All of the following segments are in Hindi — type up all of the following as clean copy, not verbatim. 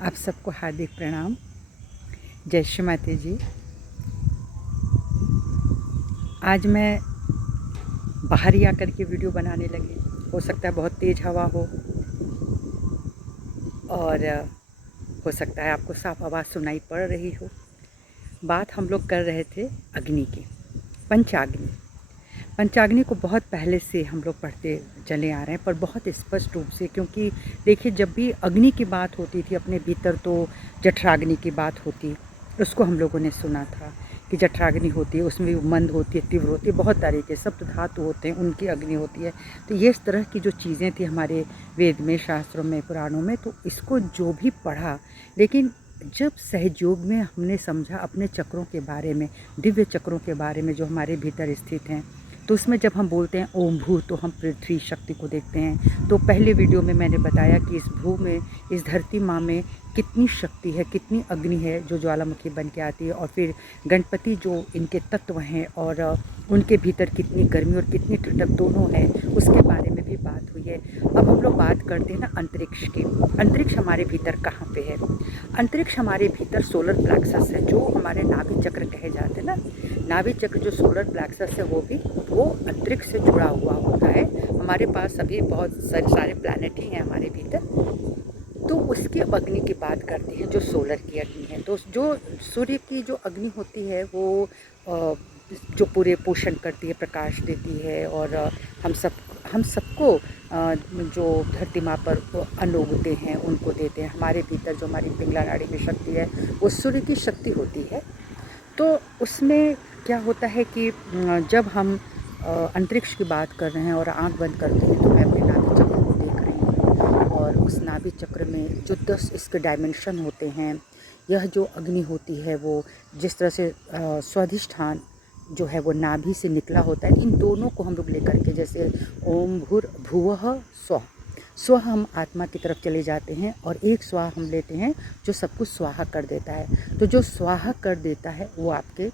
आप सबको हार्दिक प्रणाम। जय श्री माता जी। आज मैं बाहर ही आकर के वीडियो बनाने लगी। हो सकता है बहुत तेज़ हवा हो और हो सकता है आपको साफ आवाज़ सुनाई पड़ रही हो। बात हम लोग कर रहे थे अग्नि की, पंचाग्नि। पंचाग्नि को बहुत पहले से हम लोग पढ़ते चले आ रहे हैं, पर बहुत स्पष्ट रूप से, क्योंकि देखिए जब भी अग्नि की बात होती थी अपने भीतर तो जठराग्नि की बात होती। उसको हम लोगों ने सुना था कि जठराग्नि होती है, उसमें भी मंद होती है, तीव्र होती है, बहुत तरीके सप्त धातु होते हैं, उनकी अग्नि होती है। तो ये इस तरह की जो चीज़ें थी हमारे वेद में, शास्त्रों में, पुराणों में, तो इसको जो भी पढ़ा, लेकिन जब सहयोग में हमने समझा अपने चक्रों के बारे में, दिव्य चक्रों के बारे में जो हमारे भीतर स्थित हैं, तो उसमें जब हम बोलते हैं ओम भू, तो हम पृथ्वी शक्ति को देखते हैं। तो पहले वीडियो में मैंने बताया कि इस भू में, इस धरती माँ में कितनी शक्ति है, कितनी अग्नि है जो ज्वालामुखी बन के आती है, और फिर गणपति जो इनके तत्व हैं और उनके भीतर कितनी गर्मी और कितनी ठंडक दोनों है, उसके बारे में भी बात हुई है। अब हम लोग बात करते हैं ना अंतरिक्ष की। अंतरिक्ष हमारे भीतर कहाँ पे है? अंतरिक्ष हमारे भीतर सोलर प्लेक्सस है, जो हमारे नाभि चक्र कहे जाते हैं ना। नाभि चक्र जो सोलर प्लेक्सस है वो अंतरिक्ष से जुड़ा हुआ होता है। हमारे पास अभी बहुत सारे प्लैनेट ही हैं हमारे भीतर। तो उसकी अब अग्नि की बात करते हैं जो सोलर की अग्नि है। तो जो सूर्य की जो अग्नि होती है वो जो पूरे पोषण करती है, प्रकाश देती है, और हम सबको जो धरती माँ पर अन्न उगते हैं उनको देते हैं। हमारे भीतर जो हमारी पिंगला नाड़ी में शक्ति है वो सूर्य की शक्ति होती है। तो उसमें क्या होता है कि जब हम अंतरिक्ष की बात कर रहे हैं और आँख बंद करते हैं, तो मैं अपने नाभि चक्र को देख रही हूँ, और उस नाभि चक्र में जो 10 इसके डायमेंशन होते हैं, यह जो अग्नि होती है वो जिस तरह से स्वाधिष्ठान जो है वो नाभि से निकला होता है, इन दोनों को हम लोग लेकर के, जैसे ओम भूर भुवः स्वः, स्व हम आत्मा की तरफ चले जाते हैं, और एक स्वाहा हम लेते हैं जो सब कुछ स्वाहा कर देता है। तो जो स्वाहा कर देता है वो आपके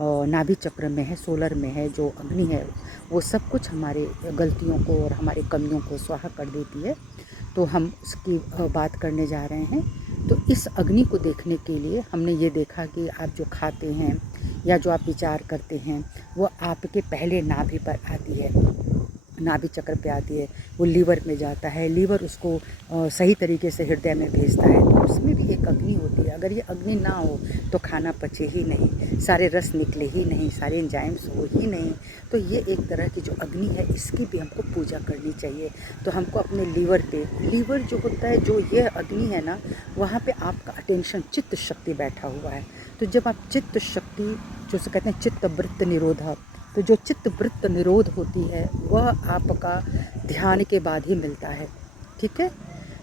नाभि चक्र में है, सोलर में है। जो अग्नि है वो सब कुछ हमारे गलतियों को और हमारे कमियों को स्वाहा कर देती है। तो हम उसकी बात करने जा रहे हैं। तो इस अग्नि को देखने के लिए हमने ये देखा कि आप जो खाते हैं या जो आप विचार करते हैं वो आपके पहले नाभि पर आती है, नाभि चक्र पे आती है, वो लीवर में जाता है, लीवर उसको सही तरीके से हृदय में भेजता है। तो उसमें भी एक अग्नि होती है। अगर ये अग्नि ना हो तो खाना पचे ही नहीं, सारे रस निकले ही नहीं, सारे एंजाइम्स हो ही नहीं। तो ये एक तरह की जो अग्नि है, इसकी भी हमको पूजा करनी चाहिए। तो हमको अपने लीवर पे, लीवर जो होता है, जो ये अग्नि है ना, वहाँ पे आपका अटेंशन, चित्त शक्ति बैठा हुआ है। तो जब आप चित्त शक्ति, जो से कहते हैं चित्त वृत्त निरोधा, तो जो चित्त वृत्त निरोध होती है वह आपका ध्यान के बाद ही मिलता है। ठीक है।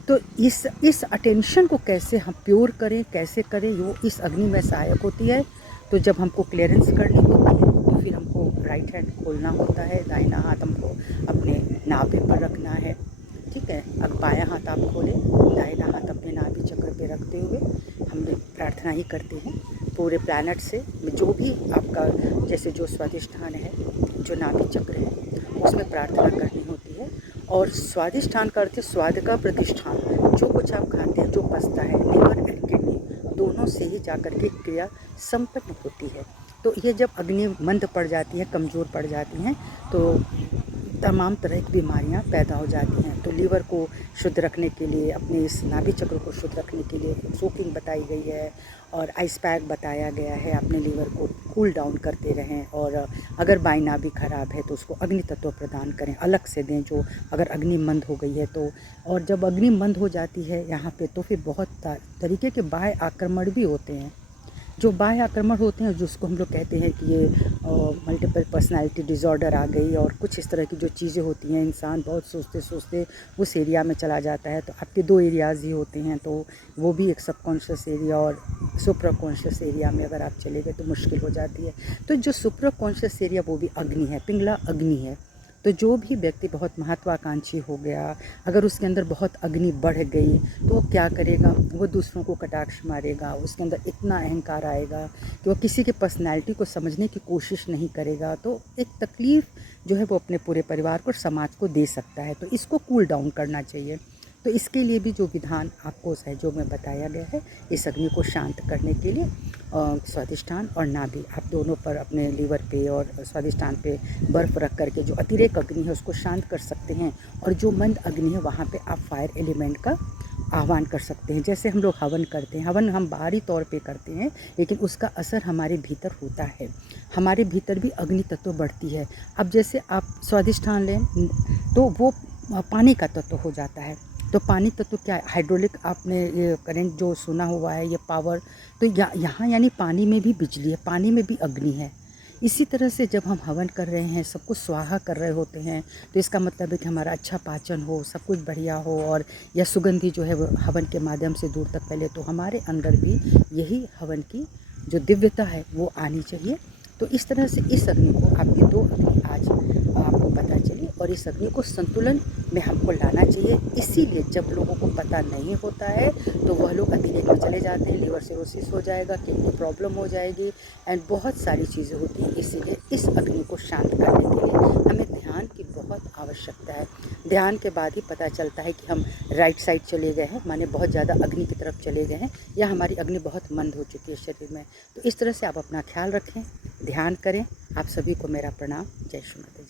तो इस अटेंशन को कैसे हम प्योर करें, कैसे करें, वो इस अग्नि में सहायक होती है। तो जब हमको क्लियरेंस करनी होती है तो फिर हमको राइट हैंड खोलना होता है, दाहिना हाथ हमको अपने नाभि पर रखना है। ठीक है। अब बायां हाथ आप खोलें, दाहिना हाथ अपने नाभि चक्र पे रखते हुए हम प्रार्थना ही करते हैं पूरे प्लैनेट से, जो भी आपका, जैसे जो स्वादिष्ठान है, जो नाभि चक्र है, उसमें प्रार्थना करनी होती है। और स्वादिष्ठान का अर्थ है स्वाद का प्रतिष्ठान। जो कुछ आप खाते हैं, जो पचता है, लीवर एंड किडनी दोनों से ही जाकर के क्रिया संपन्न होती है। तो ये जब अग्नि मंद पड़ जाती है, कमज़ोर पड़ जाती हैं, तो तमाम तरह की बीमारियां पैदा हो जाती हैं। तो लीवर को शुद्ध रखने के लिए, अपने इस नाभि चक्र को शुद्ध रखने के लिए सोकिंग बताई गई है, और आइस पैक बताया गया है। अपने लीवर को कूल डाउन करते रहें, और अगर बाई नाभि खराब है तो उसको अग्नि तत्व प्रदान करें, अलग से दें, जो अगर अग्नि मंद हो गई है तो। और जब अग्नि मंद हो जाती है यहाँ पे, तो फिर बहुत तरीके के बाह्य आक्रमण भी होते हैं। जो बाह्य आक्रमण होते हैं, जिसको हम लोग कहते हैं कि ये मल्टीपल पर्सनालिटी डिज़ॉर्डर आ गई, और कुछ इस तरह की जो चीज़ें होती हैं, इंसान बहुत सोचते सोचते उस एरिया में चला जाता है। तो आपके 2 एरियाज़ ही होते हैं, तो वो भी एक सबकॉन्शियस एरिया और सुपर कॉन्शियस एरिया में अगर आप चले गए तो मुश्किल हो जाती है। तो जो सुपर कॉन्शियस एरिया वो भी अग्नि है, पिंगला अग्नि है। तो जो भी व्यक्ति बहुत महत्वाकांक्षी हो गया, अगर उसके अंदर बहुत अग्नि बढ़ गई, तो वो क्या करेगा, वो दूसरों को कटाक्ष मारेगा, उसके अंदर इतना अहंकार आएगा कि वो किसी के पर्सनैलिटी को समझने की कोशिश नहीं करेगा। तो एक तकलीफ़ जो है वो अपने पूरे परिवार को, समाज को दे सकता है। तो इसको कूल डाउन करना चाहिए। तो इसके लिए भी जो विधान आपको सहयोग में बताया गया है, इस अग्नि को शांत करने के लिए स्वादिष्ठान और नाभि आप दोनों पर अपने लीवर पे और स्वादिष्ठान पे बर्फ़ रख करके जो अतिरेक अग्नि है उसको शांत कर सकते हैं। और जो मंद अग्नि है वहाँ पे आप फायर एलिमेंट का आह्वान कर सकते हैं। जैसे हम लोग हवन करते हैं, हवन हम बाहरी तौर पे करते हैं, लेकिन उसका असर हमारे भीतर होता है। हमारे भीतर भी अग्नि तत्व बढ़ती है। अब जैसे आप स्वादिष्ठान लें तो वो पानी का तत्व हो जाता है। तो पानी तत्व क्या है? हाइड्रोलिक आपने ये करंट जो सुना हुआ है, ये पावर, तो यहाँ यानी पानी में भी बिजली है, पानी में भी अग्नि है। इसी तरह से जब हम हवन कर रहे हैं, सब कुछ स्वाहा कर रहे होते हैं, तो इसका मतलब है कि हमारा अच्छा पाचन हो, सब कुछ बढ़िया हो, और यह सुगंधी जो है वो हवन के माध्यम से दूर तक फैले, तो हमारे अंदर भी यही हवन की जो दिव्यता है वो आनी चाहिए। तो इस तरह से इस अग्नि को, आपकी 2 अग्नि आज आपको पता चली, और इस अग्नि को संतुलन में हमको लाना चाहिए। इसीलिए जब लोगों को पता नहीं होता है तो वह लोग अतिरेक में चले जाते हैं, लिवर सिरोसिस हो जाएगा, किडनी प्रॉब्लम हो जाएगी, एंड बहुत सारी चीज़ें होती हैं। इसीलिए इस अग्नि को शांत करने के लिए हमें ध्यान की बहुत आवश्यकता है। ध्यान के बाद ही पता चलता है कि हम राइट साइड चले गए हैं, माने बहुत ज़्यादा अग्नि की तरफ चले गए हैं, या हमारी अग्नि बहुत मंद हो चुकी है शरीर में। तो इस तरह से आप अपना ख्याल रखें, ध्यान करें। आप सभी को मेरा प्रणाम। जय श्री माता।